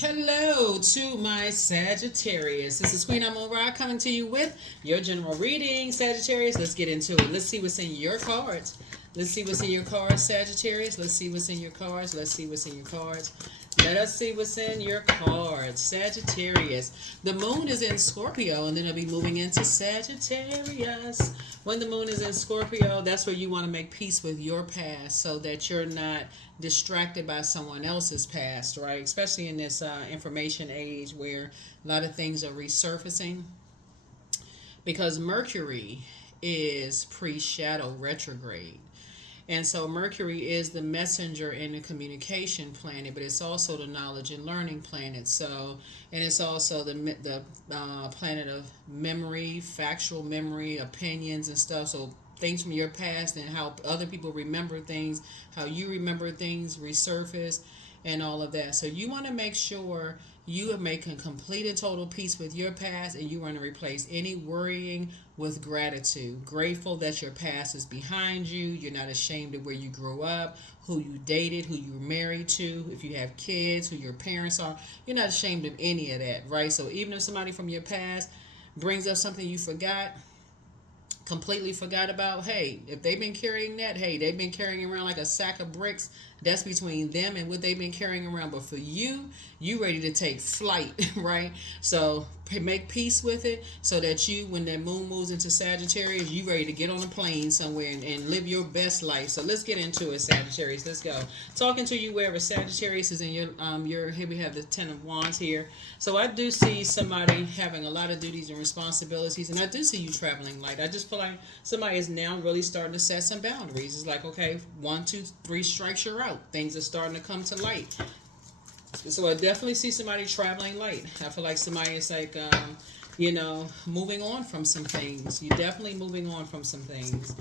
Hello to my Sagittarius. This is Queen Amun Ra coming to you with your general reading, Sagittarius. Let's get into it. Let's see what's in your cards. Let's see what's in your cards, Sagittarius. Let's see what's in your cards. Let's see what's in your cards. Let us see what's in your cards, Sagittarius. The moon is in Scorpio, and then it'll be moving into Sagittarius. When the moon is in Scorpio, that's where you want to make peace with your past so that you're not distracted by someone else's past, right? Especially in this information age where a lot of things are resurfacing. Because Mercury is pre-shadow retrograde. And so Mercury is the messenger and the communication planet, but it's also the knowledge and learning planet. So, and it's also the planet of memory, factual memory, opinions and stuff. So things from your past and how other people remember things, how you remember things resurface, and all of that. So you want to make sure you are making complete and total peace with your past, and you want to replace any worrying with gratitude. Grateful that your past is behind you. You're not ashamed of where you grew up, who you dated, who you were married to, if you have kids, who your parents are. You're not ashamed of any of that, right? So even if somebody from your past brings up something you forgot, completely forgot about, hey, if they've been carrying that, hey, they've been carrying around like a sack of bricks. That's between them and what they've been carrying around. But for you ready to take flight, right? So make peace with it so that you, when that moon moves into Sagittarius, you ready to get on a plane somewhere and live your best life. So let's get into it, Sagittarius. Let's go. Talking to you wherever Sagittarius is in your here we have the Ten of Wands here. So I do see somebody having a lot of duties and responsibilities, and I do see you traveling light. I just feel like somebody is now really starting to set some boundaries. It's like, okay, 1, 2, 3 strikes, you're out. Things are starting to come to light. So I definitely see somebody traveling light. I feel like somebody is like, moving on from some things. You're definitely moving on from some things.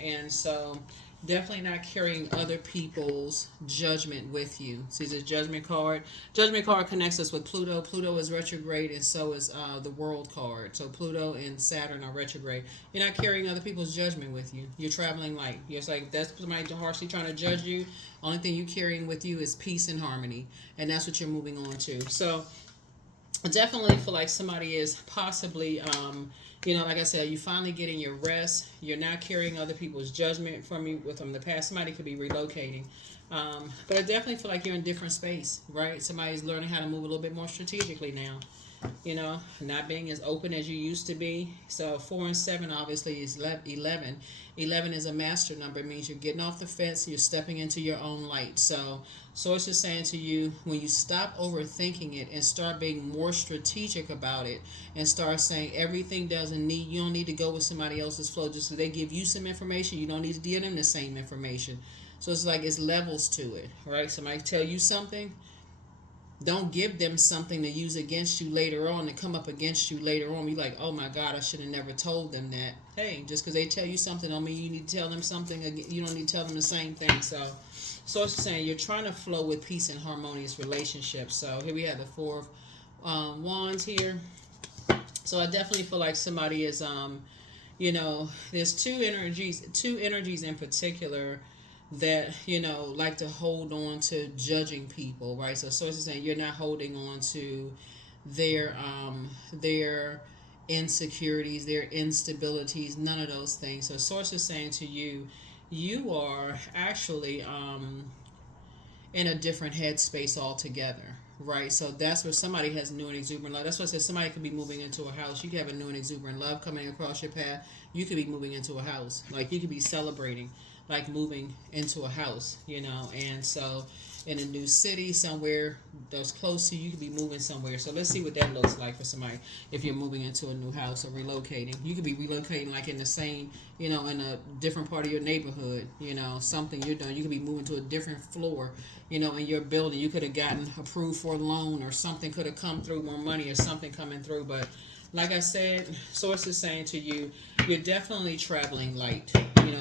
And so definitely not carrying other people's judgment with you. See the judgment card. Judgment card connects us with Pluto. Pluto is retrograde, and so is the world card. So Pluto and Saturn are retrograde. You're not carrying other people's judgment with you. You're traveling light. It's like that's somebody harshly trying to judge you. Only thing you're carrying with you is peace and harmony, and that's what you're moving on to. So I definitely feel like somebody is possibly, like I said, you finally getting your rest. You're not carrying other people's judgment from you from the past. Somebody could be relocating. But I definitely feel like you're in a different space, right? Somebody's learning how to move a little bit more strategically now. Not being as open as you used to be. So 4 and 7 obviously is 11. 11 is a master number. It means you're getting off the fence. You're stepping into your own light. So Source is saying to you, when you stop overthinking it and start being more strategic about it and start saying everything you don't need to go with somebody else's flow. Just so they give you some information, you don't need to give them the same information. So it's like it's levels to it, right? Somebody tell you something, don't give them something to use against you later on, to come up against you later on. Be like, oh my God, I should have never told them that. Hey, just because they tell you something don't mean you need to tell them something. You don't need to tell them the same thing. So it's saying you're trying to flow with peace and harmonious relationships. So here we have the Four of Wands here. So I definitely feel like somebody is, there's two energies in particular that like to hold on to judging people, right? So Source is saying you're not holding on to their insecurities, their instabilities, none of those things. So Source is saying to you, you are actually in a different headspace altogether, right? So that's where somebody has new and exuberant love. That's what I said. Somebody could be moving into a house. You could have a new and exuberant love coming across your path. You could be moving into a house. Like you could be celebrating, like moving into a house, And so in a new city somewhere that's close to you, you could be moving somewhere. So let's see what that looks like for somebody if you're moving into a new house or relocating. You could be relocating like in the same, in a different part of your neighborhood, something you're doing. You could be moving to a different floor, in your building. You could have gotten approved for a loan, or something could have come through, more money or something coming through. But like I said, Source is saying to you, you're definitely traveling light.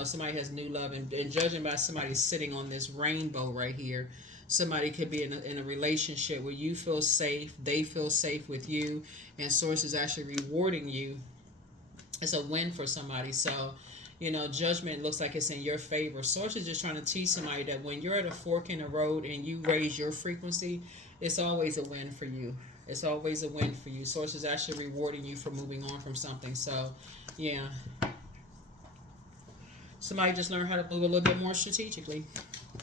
Somebody has new love, and judging by somebody sitting on this rainbow right here, somebody could be in a relationship where you feel safe, they feel safe with you, and Source is actually rewarding you. It's a win for somebody. So You know, judgment looks like it's in your favor. Source is just trying to teach somebody that when you're at a fork in the road and you raise your frequency, it's always a win for you. It's always a win for you. Source is actually rewarding you for moving on from something. So, yeah. Somebody just learned how to move a little bit more strategically.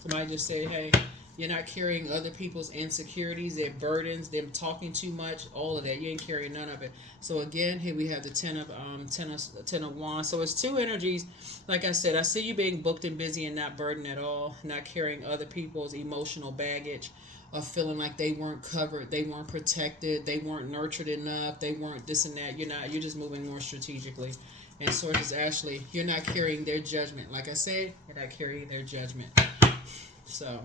Somebody just said, hey, you're not carrying other people's insecurities, their burdens, them talking too much, all of that. You ain't carrying none of it. So again, here we have the ten of wands. So it's two energies. Like I said, I see you being booked and busy and not burdened at all, not carrying other people's emotional baggage, of feeling like they weren't covered, they weren't protected, they weren't nurtured enough, they weren't this and that. You're just moving more strategically. And source is actually, you're not carrying their judgment. Like I said, you're not carrying their judgment. So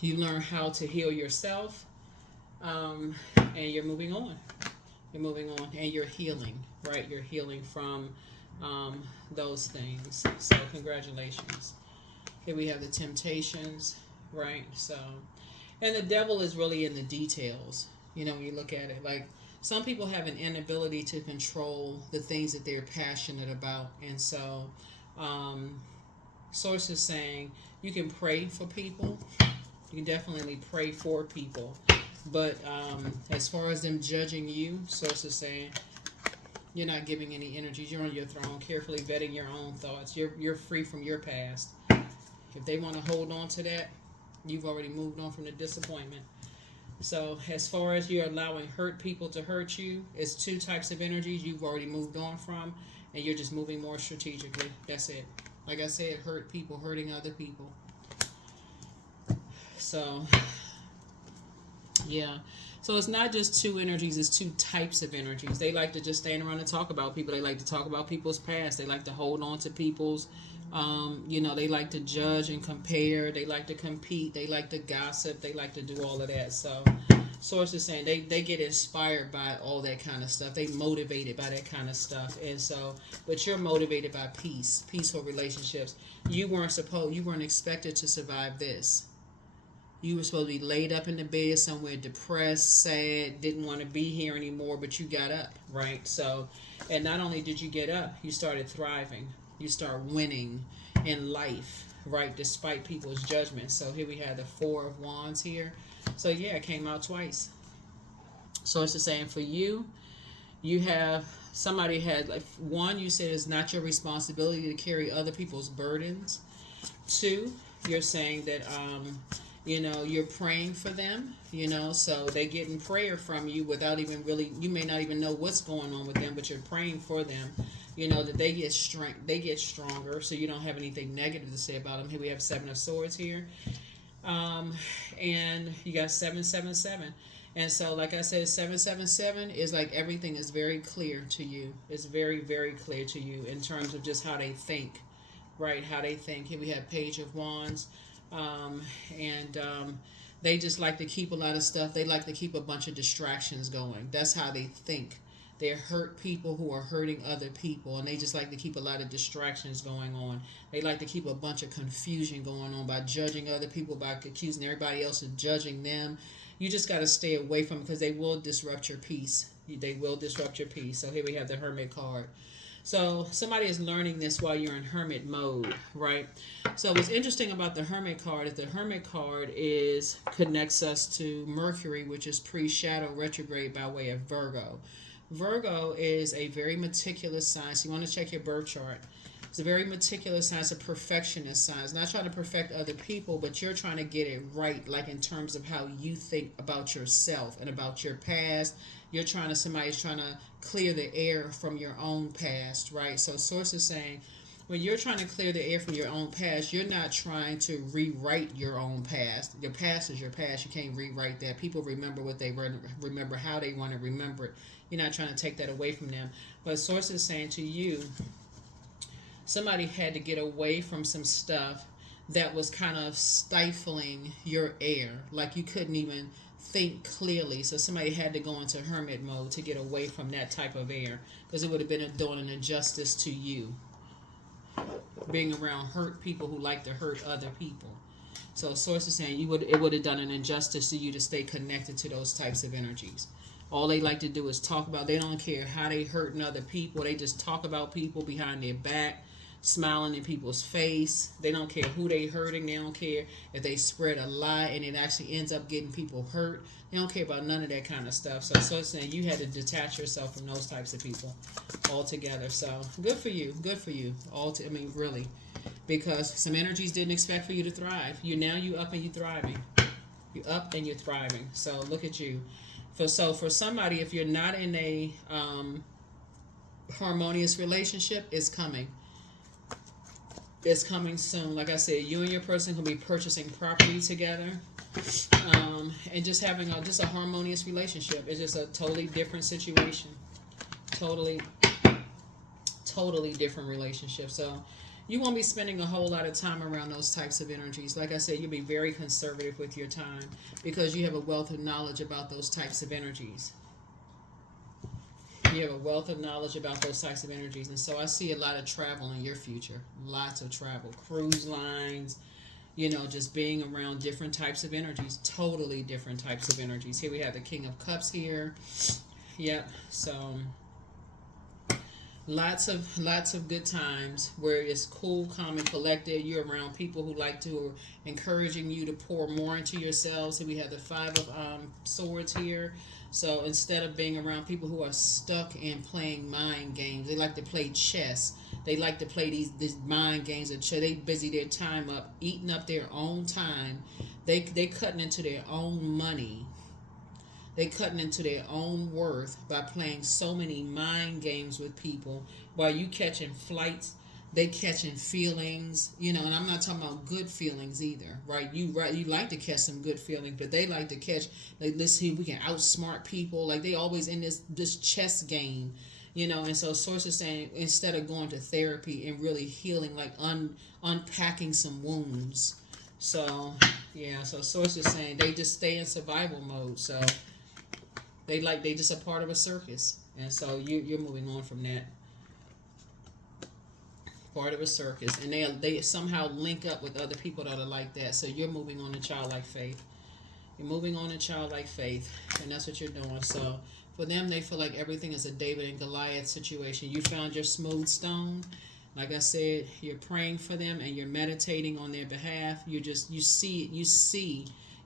you learn how to heal yourself, and you're moving on. You're moving on, and you're healing, right? You're healing from those things. So congratulations. Here we have the temptations, right? So, and the devil is really in the details. You know, when you look at it, like some people have an inability to control the things that they're passionate about, and so source is saying you can pray for people. You can definitely pray for people, but as far as them judging you, source is saying you're not giving any energies. You're on your throne, carefully vetting your own thoughts. You're free from your past. If they want to hold on to that, you've already moved on from the disappointment. So as far as you're allowing hurt people to hurt you, it's two types of energies you've already moved on from, and you're just moving more strategically. That's it. Like I said, hurt people, hurting other people. So, yeah. So it's not just two energies, it's two types of energies. They like to just stand around and talk about people. They like to talk about people's past. They like to hold on to people's, they like to judge and compare. They like to compete. They like to gossip. They like to do all of that. So source is saying they get inspired by all that kind of stuff. They motivated by that kind of stuff. And so, but you're motivated by peace, peaceful relationships. You weren't expected to survive this. You were supposed to be laid up in the bed somewhere, depressed, sad, didn't want to be here anymore, but you got up, right? So, and not only did you get up, you started thriving. You start winning in life, right? Despite people's judgment. So here we have the Four of Wands here. So yeah, it came out twice. So it's the same for you. You have somebody had like one, you said it's not your responsibility to carry other people's burdens. Two, you're saying that you're praying for them, so they get in prayer from you without even really, you may not even know what's going on with them, but you're praying for them, that they get strength, they get stronger, so you don't have anything negative to say about them. Here we have Seven of Swords here, and you got 777, and so like I said, 777 is like everything is very clear to you. It's very, very clear to you in terms of just how they think, right? How they think. Here we have Page of Wands. They just like to keep a lot of stuff. They like to keep a bunch of distractions going. That's how they think. They're hurt people who are hurting other people, and they just like to keep a lot of distractions going on. They like to keep a bunch of confusion going on by judging other people, by accusing everybody else of judging them. You just got to stay away from them because they will disrupt your peace. They will disrupt your peace. So here we have the Hermit card. So somebody is learning this while you're in hermit mode, right? So what's interesting about the Hermit card is the Hermit card connects us to Mercury, which is pre-shadow retrograde by way of Virgo. Virgo is a very meticulous sign. So you want to check your birth chart. It's a very meticulous sign. It's a perfectionist sign. It's not trying to perfect other people, but you're trying to get it right, like in terms of how you think about yourself and about your past. Somebody's trying to clear the air from your own past, right? So source is saying when you're trying to clear the air from your own past, you're not trying to rewrite your own past. Your past is your past. You can't rewrite that. People remember what they remember, how they want to remember it. You're not trying to take that away from them. But source is saying to you, somebody had to get away from some stuff that was kind of stifling your air. Like you couldn't even think clearly. So somebody had to go into hermit mode to get away from that type of air, because it would have been doing an injustice to you. Being around hurt people who like to hurt other people. So source is saying it would have done an injustice to you to stay connected to those types of energies. All they like to do is talk about. They don't care how they hurting other people. They just talk about people behind their back, smiling in people's face. They don't care who they hurting. They don't care if they spread a lie and it actually ends up getting people hurt. They don't care about none of that kind of stuff. So it's saying you had to detach yourself from those types of people altogether. So good for you. Good for you. I mean, really. Because some energies didn't expect for you to thrive. You up and you thriving. You up and you're thriving. So look at you. For somebody, if you're not in a harmonious relationship, it's coming. It's coming soon. Like I said, you and your person can be purchasing property together, and just having just a harmonious relationship. It's just a totally different situation. Totally different relationship. So you won't be spending a whole lot of time around those types of energies. Like I said, you'll be very conservative with your time because you have a wealth of knowledge about those types of energies. You have a wealth of knowledge about those types of energies. And so I see a lot of travel in your future. Lots of travel. Cruise lines, just being around different types of energies. Totally different types of energies. Here we have the King of Cups here. Yep. So lots of good times where it's cool, calm, and collected. You're around people who like to, or encouraging you to pour more into yourselves. Here we have the Five of Swords here. So instead of being around people who are stuck in playing mind games, they like to play chess. They like to play these mind games of chess. They busy their time up, eating up their own time. They cutting into their own money. They cutting into their own worth by playing so many mind games with people. While you catching flights, they catching feelings, and I'm not talking about good feelings either, right? You like to catch some good feelings, but they like to catch, like, let's see, we can outsmart people. Like, they always in this chess game, and so Source is saying, instead of going to therapy and really healing, like unpacking some wounds. So yeah, so Source is saying they just stay in survival mode. So they just a part of a circus, and so you're moving on from that. Part of a circus, and they somehow link up with other people that are like that. So you're moving on to childlike faith. You're moving on to childlike faith, and that's what you're doing. So for them, they feel like everything is a David and Goliath situation. You found your smooth stone. Like I said, you're praying for them and you're meditating on their behalf. You see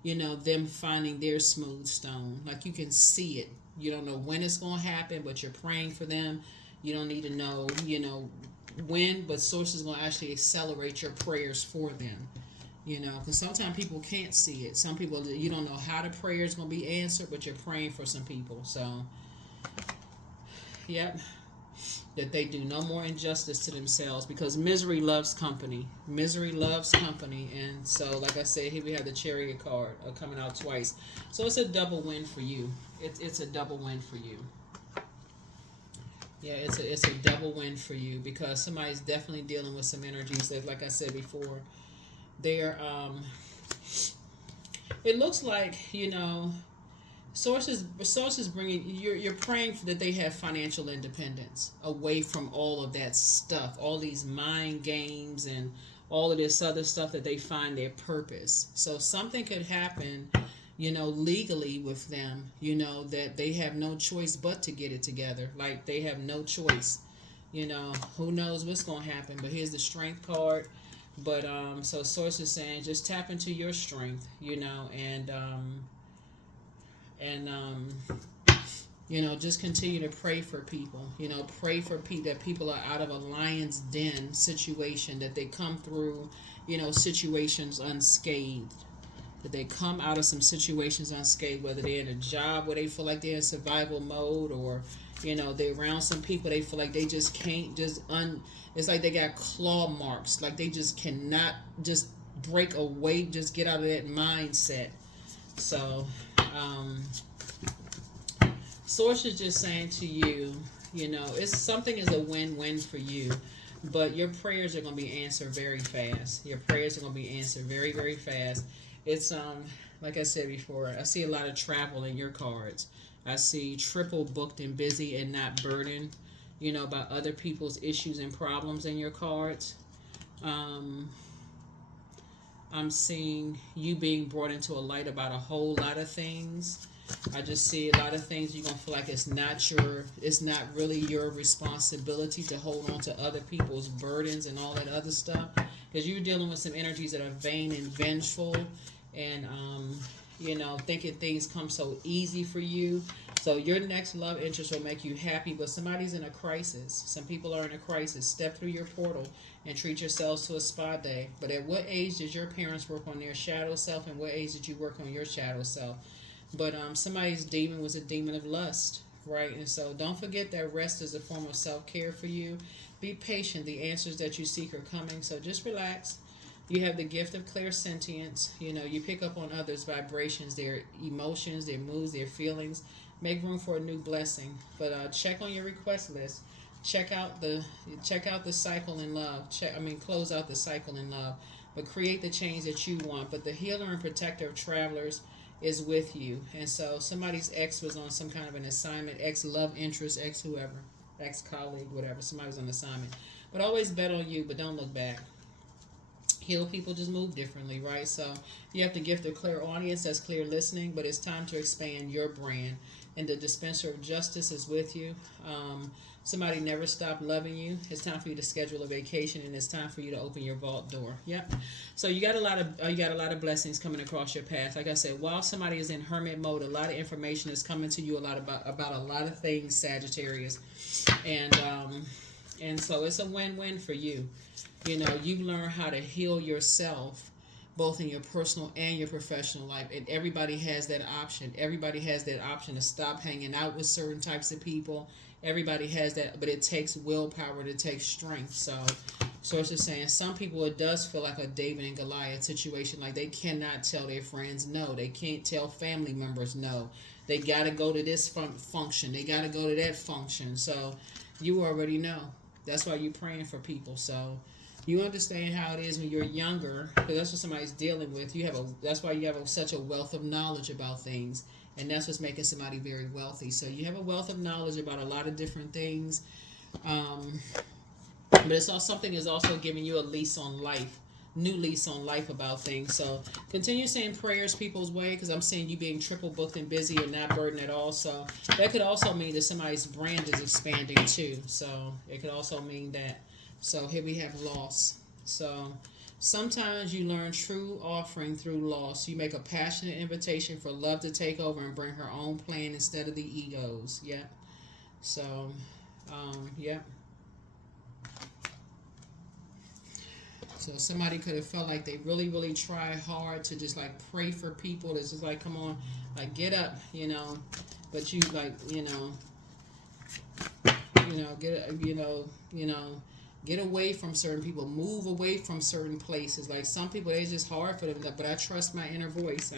them finding their smooth stone. Like, you can see it. You don't know when it's going to happen, but you're praying for them. You don't need to know, when, but Source is going to actually accelerate your prayers for them. Because sometimes people can't see it. Some people, you don't know how the prayer is going to be answered, but you're praying for some people. So, yep. That they do no more injustice to themselves, because misery loves company. Misery loves company. And so, like I said, here we have the Chariot card coming out twice. So it's a double win for you. It's a double win for you. Yeah, it's a double win for you, because somebody's definitely dealing with some energies that, like I said before, they're it looks like, Source is bringing, you're praying that they have financial independence away from all of that stuff, all these mind games and all of this other stuff, that they find their purpose. So something could happen, legally with them, that they have no choice but to get it together. Like, they have no choice. Who knows what's going to happen, but here's the Strength card. But so Source is saying, just tap into your strength, just continue to pray for people. Pray for that people are out of a lion's den situation, that they come through, situations unscathed. That they come out of some situations unscathed, whether they're in a job where they feel like they're in survival mode, or, they're around some people they feel like they just can't it's like they got claw marks. Like, they just cannot just break away, just get out of that mindset. So, Source is just saying to you, it's something is a win-win for you, but your prayers are going to be answered very fast. Your prayers are going to be answered very, very fast. It's like I said before, I see a lot of travel in your cards. I see triple booked and busy and not burdened, by other people's issues and problems in your cards. I'm seeing you being brought into a light about a whole lot of things. I just see a lot of things you're gonna feel like it's not really your responsibility to hold on to other people's burdens and all that other stuff, because you're dealing with some energies that are vain and vengeful, and thinking things come so easy for you. So your next love interest will make you happy, but somebody's in a crisis. Some people are in a crisis. Step through your portal and treat yourselves to a spa day. But at what age did your parents work on their shadow self, and what age did you work on your shadow self? But somebody's demon was a demon of lust, right? And so don't forget that rest is a form of self-care for you. Be patient. The answers that you seek are coming. So just relax. You have the gift of clairsentience. You pick up on others' vibrations, their emotions, their moods, their feelings. Make room for a new blessing. But check on your request list. Check out the cycle in love. Close out the cycle in love. But create the change that you want. But the healer and protector of travelers is with you. And so somebody's ex was on some kind of an assignment, ex love interest, ex whoever, ex colleague, whatever. Somebody's on assignment. But always bet on you, but don't look back. Heal people just move differently, right? So you have the gift of clear audience, that's clear listening, but it's time to expand your brand. And the dispenser of justice is with you. Somebody never stopped loving you. It's time for you to schedule a vacation, and it's time for you to open your vault door. Yep. So you got a lot of blessings coming across your path. Like I said, while somebody is in hermit mode, a lot of information is coming to you about a lot of things, Sagittarius, and so it's a win-win for you. You learn how to heal yourself, both in your personal and your professional life. And everybody has that option. Everybody has that option to stop hanging out with certain types of people. Everybody has that, but it takes willpower, it takes strength. So it's saying some people, it does feel like a David and Goliath situation. Like they cannot tell their friends no. They can't tell family members no. They got to go to this function. They got to go to that function. So you already know. That's why you're praying for people. So you understand how it is when you're younger, because that's what somebody's dealing with. That's why you have such a wealth of knowledge about things, and that's what's making somebody very wealthy. So you have a wealth of knowledge about a lot of different things, but it's also something is also giving you a lease on life, new lease on life about things. So continue saying prayers people's way, because I'm seeing you being triple booked and busy and not burdened at all. So that could also mean that somebody's brand is expanding too. So it could also mean that. So here we have loss. So sometimes you learn true offering through loss. You make a passionate invitation for love to take over and bring her own plan instead of the egos. Yeah. So, yeah. So somebody could have felt like they really, really try hard to just like pray for people. It's just like, come on, like get up, but you like, get away from certain people, move away from certain places. Like some people, it's just hard for them, but I trust my inner voice.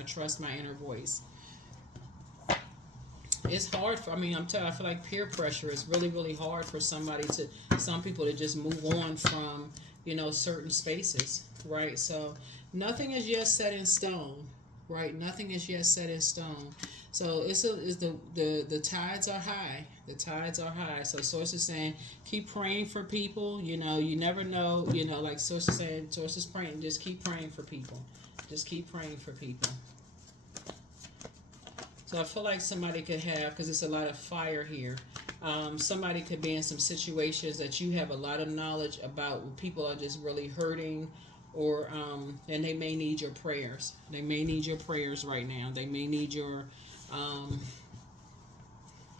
It's hard for, I feel like peer pressure is really, really hard for some people to just move on from, certain spaces, right? So nothing is yet set in stone, right? Nothing is yet set in stone. So the tides are high. The tides are high. So Source is saying, keep praying for people. You never know. Like Source is saying, Source is praying. Just keep praying for people. Just keep praying for people. So I feel like somebody could have, because it's a lot of fire here. Somebody could be in some situations that you have a lot of knowledge about where people are just really hurting, or and they may need your prayers. They may need your prayers right now. They may need your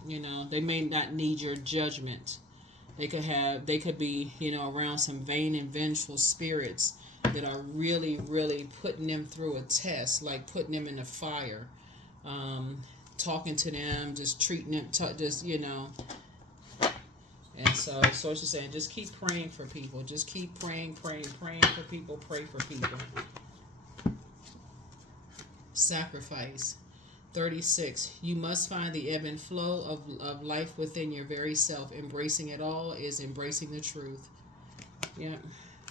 they may not need your judgment. They could be, around some vain and vengeful spirits that are really, really putting them through a test, like putting them in the fire, talking to them, just treating them, And so Source is saying, just keep praying for people. Just keep praying for people. Pray for people. Sacrifice. 36. You must find the ebb and flow of life within your very self. Embracing it all is embracing the truth. Yeah.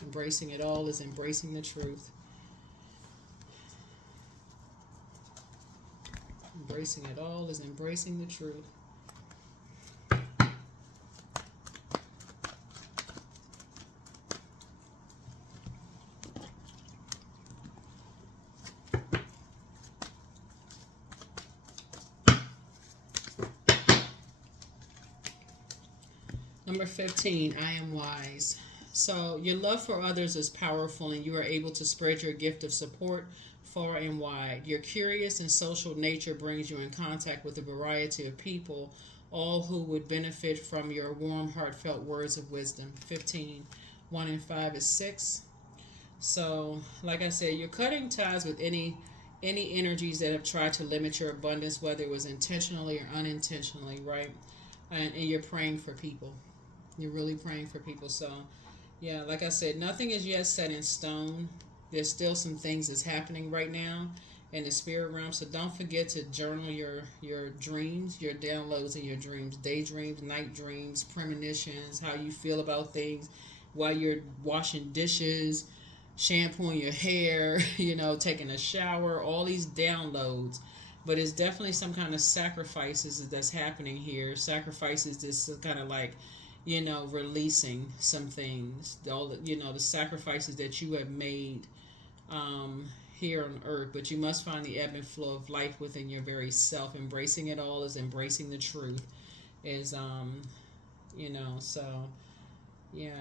Embracing it all is embracing the truth. Embracing it all is embracing the truth. Number 15, I am wise. So your love for others is powerful and you are able to spread your gift of support far and wide. Your curious and social nature brings you in contact with a variety of people, all who would benefit from your warm, heartfelt words of wisdom. 15, 1 and 5 is 6. So, like I said, you're cutting ties with any energies that have tried to limit your abundance, whether it was intentionally or unintentionally, right? And you're praying for people. You're really praying for people. So, yeah, like I said, nothing is yet set in stone. There's still some things that's happening right now in the spirit realm. So don't forget to journal your dreams, your downloads in your dreams, daydreams, night dreams, premonitions, how you feel about things while you're washing dishes, shampooing your hair, taking a shower, all these downloads. But it's definitely some kind of sacrifices that's happening here. Sacrifices this kind of like, releasing some things. All the sacrifices that you have made here on earth. But you must find the ebb and flow of life within your very self. Embracing it all is embracing the truth. Is so yeah.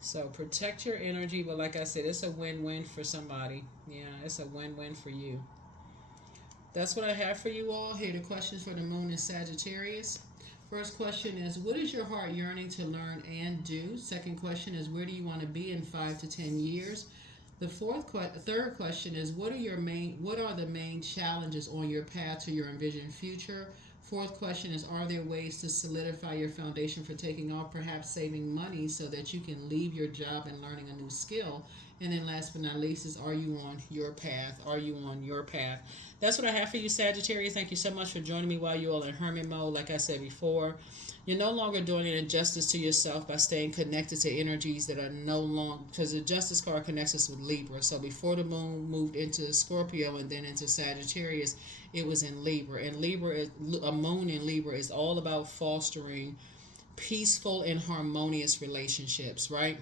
So protect your energy, but like I said, it's a win-win for somebody. Yeah, it's a win-win for you. That's what I have for you all. Here are the questions for the moon in Sagittarius. First question is, what is your heart yearning to learn and do? Second question is, where do you want to be in 5 to 10 years? The third question is, what are the main challenges on your path to your envisioned future? Fourth question is, are there ways to solidify your foundation for taking off, perhaps saving money so that you can leave your job and learning a new skill? And then last but not least is, are you on your path? Are you on your path? That's what I have for you, Sagittarius. Thank you so much for joining me while you're all in Hermit mode. Like I said before, you're no longer doing an injustice to yourself by staying connected to energies that are no longer, because the Justice card connects us with Libra. So before the moon moved into Scorpio and then into Sagittarius, it was in Libra. And a moon in Libra is all about fostering peaceful and harmonious relationships, right?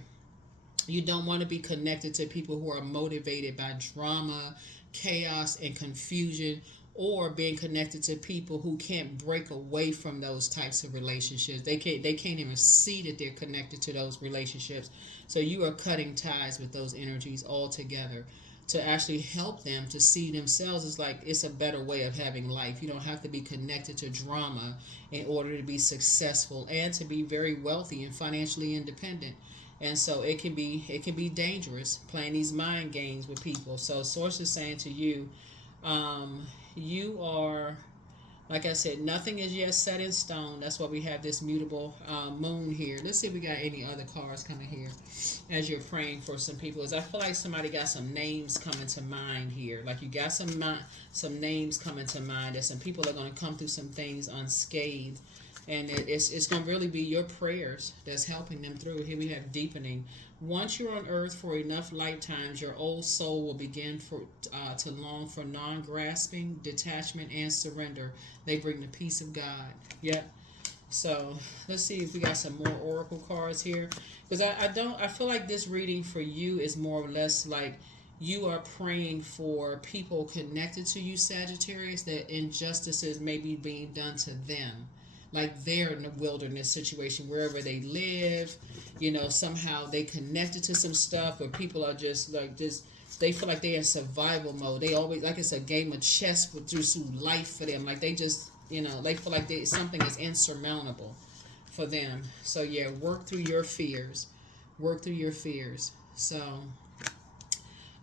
You don't want to be connected to people who are motivated by drama, chaos, and confusion, or being connected to people who can't break away from those types of relationships. They can't even see that they're connected to those relationships. So you are cutting ties with those energies altogether to actually help them to see themselves as like it's a better way of having life. You don't have to be connected to drama in order to be successful and to be very wealthy and financially independent. And so it can be dangerous playing these mind games with people. So source is saying to you, you are, like I said, nothing is yet set in stone. That's why we have this mutable moon here. Let's see if we got any other cards coming here as you're praying for some people. As I feel like somebody got some names coming to mind here. Like you got some names coming to mind that some people are going to come through some things unscathed. And it's going to really be your prayers that's helping them through. Here we have deepening. Once you're on earth for enough lifetimes, your old soul will begin to long for non-grasping, detachment, and surrender. They bring the peace of God. Yep. So let's see if we got some more oracle cards here. Because I feel like this reading for you is more or less like you are praying for people connected to you, Sagittarius, that injustices may be being done to them. Like they're in a wilderness situation wherever they live, somehow they connected to some stuff, but people are just like this. They feel like they're in survival mode. They always like it's a game of chess through life for them. Like they just, they feel like something is insurmountable for them. So yeah, work through your fears. Work through your fears. So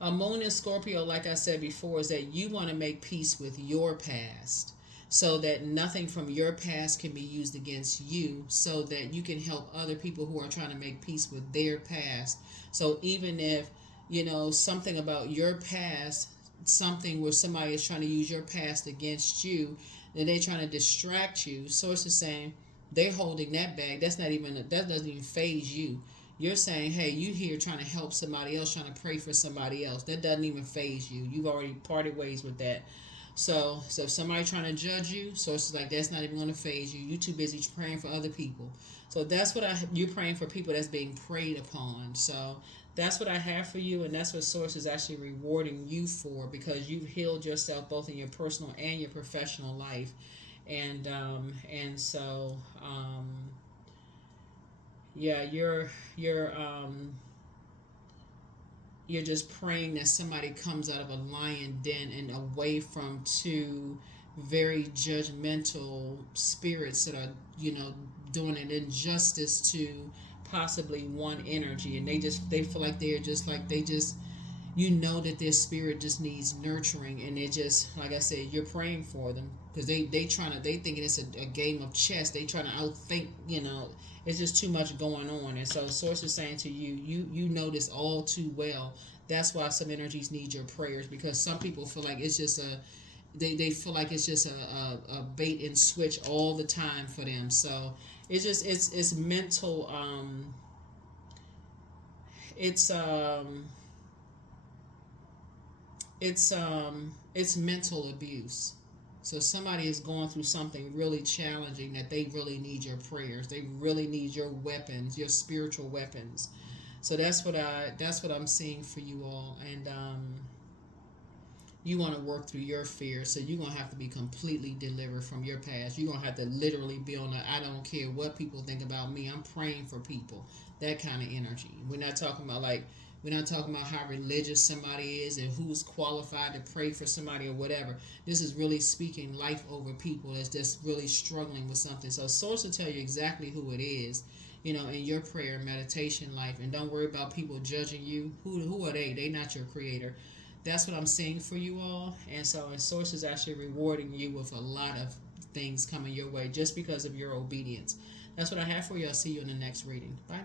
a moon in Scorpio, like I said before, is that you want to make peace with your past, so that nothing from your past can be used against you, so that you can help other people who are trying to make peace with their past. So even if, something about your past, something where somebody is trying to use your past against you, and they're trying to distract you, source is saying they're holding that back. That doesn't even phase you. You're saying, hey, you here trying to help somebody else, trying to pray for somebody else. That doesn't even phase you. You've already parted ways with that. So if somebody trying to judge you, so it's like that's not even going to phase you. You're too busy praying for other people. So that's what you're praying for people that's being preyed upon. So that's what I have for you, and that's what Source is actually rewarding you for, because you've healed yourself both in your personal and your professional life, and so Yeah, you're just praying that somebody comes out of a lion den and away from two very judgmental spirits that are, doing an injustice to possibly one energy, and they feel like they're just like they just that their spirit just needs nurturing, and it just, like I said, you're praying for them because they thinking it's a game of chess. They trying to outthink, it's just too much going on. And so source is saying to you, you know this all too well. That's why some energies need your prayers, because some people feel like it's just they feel like it's just a bait and switch all the time for them. So it's mental, it's it's mental abuse. So somebody is going through something really challenging that they really need your prayers. They really need your weapons, your spiritual weapons. So that's what I'm seeing for you all. And you want to work through your fears. So you're gonna have to be completely delivered from your past. You're gonna have to literally be on a I don't care what people think about me. I'm praying for people. That kind of energy. We're not talking about how religious somebody is and who's qualified to pray for somebody or whatever. This is really speaking life over people that's just really struggling with something. So source will tell you exactly who it is, in your prayer and meditation life. And don't worry about people judging you. Who are they? They not your creator. That's what I'm seeing for you all. And so source is actually rewarding you with a lot of things coming your way just because of your obedience. That's what I have for you. I'll see you in the next reading. Bye.